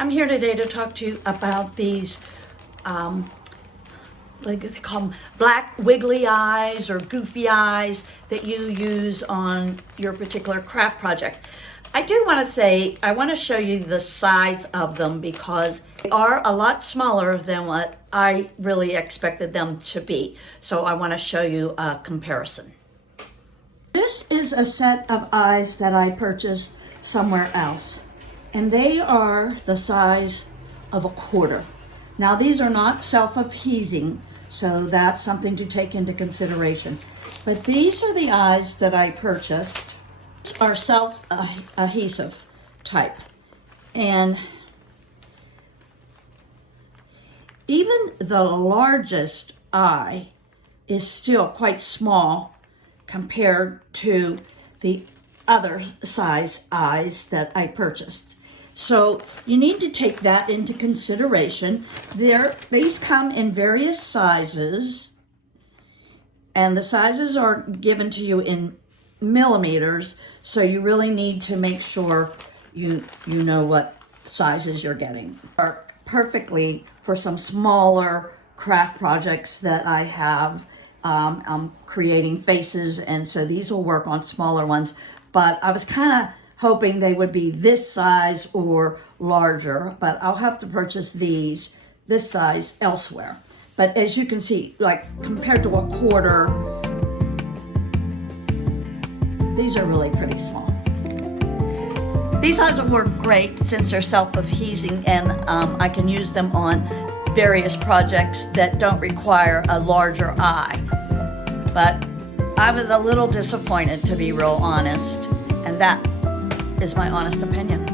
I'm here today to talk to you about these, like they call them black wiggly eyes or goofy eyes that you use on your particular craft project. I do want to say, I want to show you the size of them because they are a lot smaller than what I really expected them to be. So I want to show you a comparison. This is a set of eyes that I purchased somewhere else, and they are the size of a quarter. Now these are not self-adhesing, so that's something to take into consideration. But these are the eyes that I purchased, are self-adhesive type. And even the largest eye is still quite small compared to the other size eyes that I purchased. So you need to take that into consideration. These come in various sizes, and the sizes are given to you in millimeters, so you really need to make sure you know what sizes you're getting. Work perfectly for some smaller craft projects that I have. I'm creating faces, and so these will work on smaller ones, but I was kind of hoping they would be this size or larger, but I'll have to purchase this size elsewhere. But as you can see, like compared to a quarter, these are really pretty small. These eyes will work great since they're self-adhesing, and I can use them on various projects that don't require a larger eye. But I was a little disappointed, to be real honest, and that is my honest opinion.